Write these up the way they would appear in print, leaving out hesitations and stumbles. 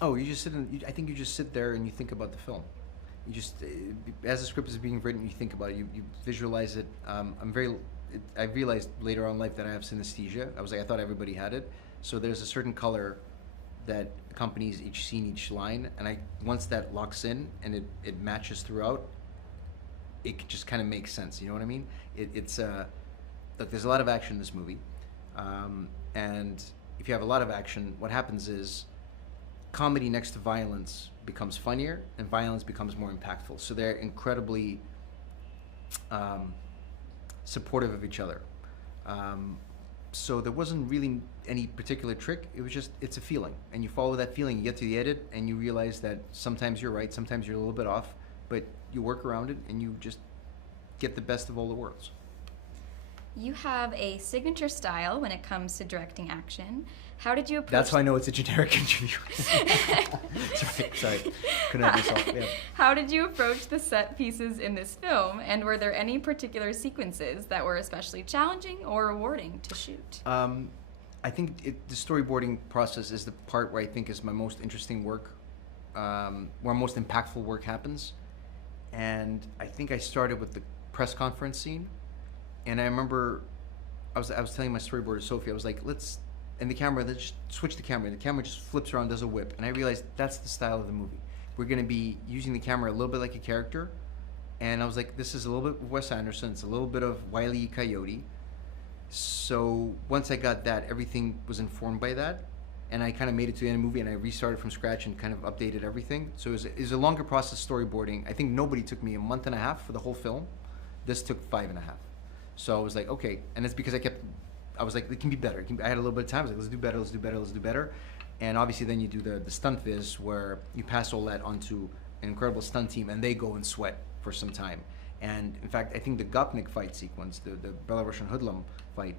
Oh, you just sit in. I think you just sit there and you think about the film. You just, as the script is being written, you think about it. You visualize it. I realized later on in life that I have synesthesia. I was like, I thought everybody had it. So there's a certain color that accompanies each scene, each line, and once that locks in and it matches throughout, it just kind of makes sense. You know what I mean? It's look, there's a lot of action in this movie, and if you have a lot of action, what happens is comedy next to violence becomes funnier, and violence becomes more impactful. So they're incredibly supportive of each other. So there wasn't really any particular trick. It was just, it's a feeling, and you follow that feeling. You get to the edit, and you realize that sometimes you're right, sometimes you're a little bit off, but you work around it, and you just get the best of all the worlds. You have a signature style when it comes to directing action. How did you approach... That's how I know it's a generic interview. Sorry. Couldn't help myself. Yeah. How did you approach the set pieces in this film, and were there any particular sequences that were especially challenging or rewarding to shoot? I think the storyboarding process is the part where I think is my most interesting work, where most impactful work happens. And I think I started with the press conference scene. And I remember I was telling my storyboarder, Sophie, I was like, let's just switch the camera. And the camera just flips around, does a whip. And I realized that's the style of the movie. We're going to be using the camera a little bit like a character. And I was like, this is a little bit of Wes Anderson. It's a little bit of Wile E. Coyote. So once I got that, everything was informed by that. And I kind of made it to the end of the movie, and I restarted from scratch and kind of updated everything. So it was a longer process storyboarding. I think nobody took me a month and a half for the whole film. This took 5.5. So I was like, okay. And it's because I was like, it can be better. I had a little bit of time. I was like, let's do better, let's do better, let's do better. And obviously then you do the stunt viz, where you pass all that onto an incredible stunt team, and they go and sweat for some time. And in fact, I think the Gopnik fight sequence, the Belarusian hoodlum fight,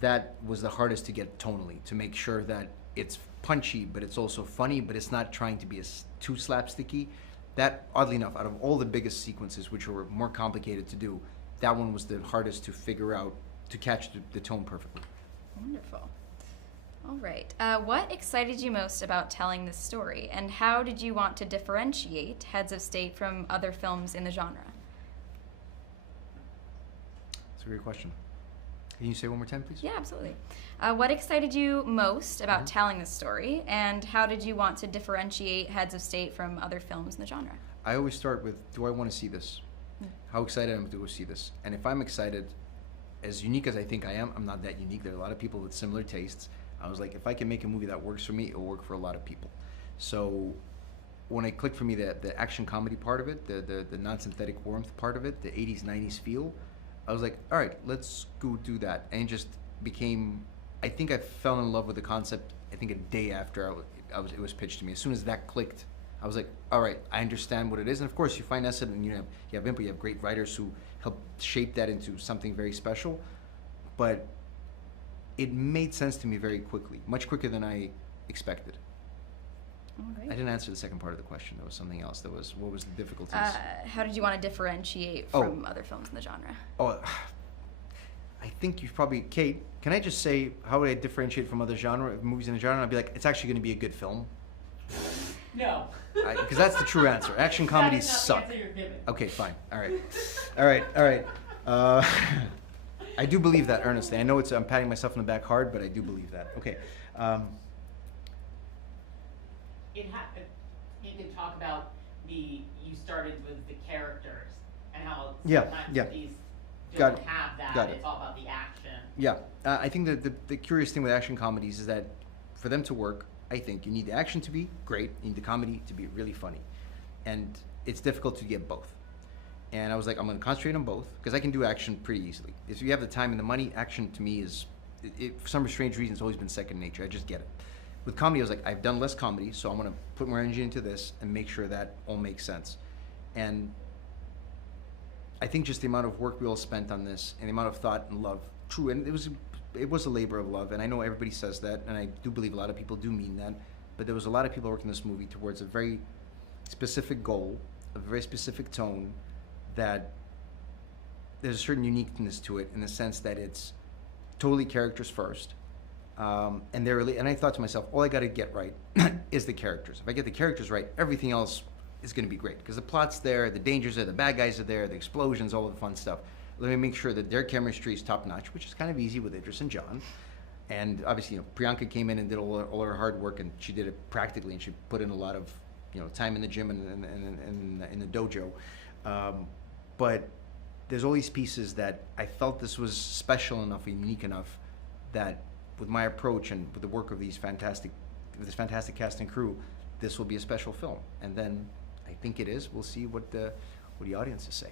that was the hardest to get tonally, to make sure that it's punchy, but it's also funny, but it's not trying to be too slapsticky. That, oddly enough, out of all the biggest sequences, which were more complicated to do, that one was the hardest to figure out, to catch the tone perfectly. Wonderful. All right. What excited you most about telling this story, and how did you want to differentiate Heads of State from other films in the genre? That's a great question. Can you say one more time, please? Yeah, absolutely. What excited you most about telling this story, and how did you want to differentiate Heads of State from other films in the genre? I always start with, do I want to see this? How excited am I to go see this? And if I'm excited, as unique as I think I am, I'm not that unique. There are a lot of people with similar tastes. I was like, if I can make a movie that works for me, it'll work for a lot of people. So when I clicked for me the action comedy part of it, the non-synthetic warmth part of it, the 80s, 90s feel, I was like, all right, let's go do that. And it just became, I think I fell in love with the concept, I think a day after it was pitched to me. As soon as that clicked, I was like, all right, I understand what it is. And of course, you finesse it, and you have input, you have great writers who help shape that into something very special. But it made sense to me very quickly, much quicker than I expected. All right. I didn't answer the second part of the question. There was something else. What was the difficulties? How did you want to differentiate from other films in the genre? Oh, I think you've probably, Kate, can I just say, how would I differentiate from other movies in the genre? I'd be like, it's actually going to be a good film. No. Because that's the true answer. Action comedies suck. That is not the answer you're giving. Okay, fine. All right. I do believe that earnestly. I know I'm patting myself on the back hard, but I do believe that. Okay. You can talk about you started with the characters and how sometimes these don't have that. It's all about the action. Yeah. I think that the curious thing with action comedies is that for them to work, I think you need the action to be great, you need the comedy to be really funny. And it's difficult to get both. And I was like, I'm going to concentrate on both, because I can do action pretty easily. If you have the time and the money, action to me is, for some strange reason, it's always been second nature. I just get it. With comedy, I was like, I've done less comedy, so I'm going to put more energy into this and make sure that all makes sense. And I think just the amount of work we all spent on this, and the amount of thought and love, true, and it was a labor of love, and I know everybody says that, and I do believe a lot of people do mean that, but there was a lot of people working this movie towards a very specific goal, a very specific tone, that there's a certain uniqueness to it in the sense that it's totally characters first, And I thought to myself, all I got to get right is the characters. If I get the characters right, everything else is going to be great, because the plot's there, the dangers are, the bad guys are there, the explosions, all of the fun stuff. Let me make sure that their chemistry is top notch, which is kind of easy with Idris and John. And obviously, Priyanka came in and did all her hard work, and she did it practically, and she put in a lot of time in the gym and in the dojo. But there's all these pieces that I felt this was special enough and unique enough that with my approach and with the work of this fantastic cast and crew, this will be a special film. And then I think it is. We'll see what the audiences say.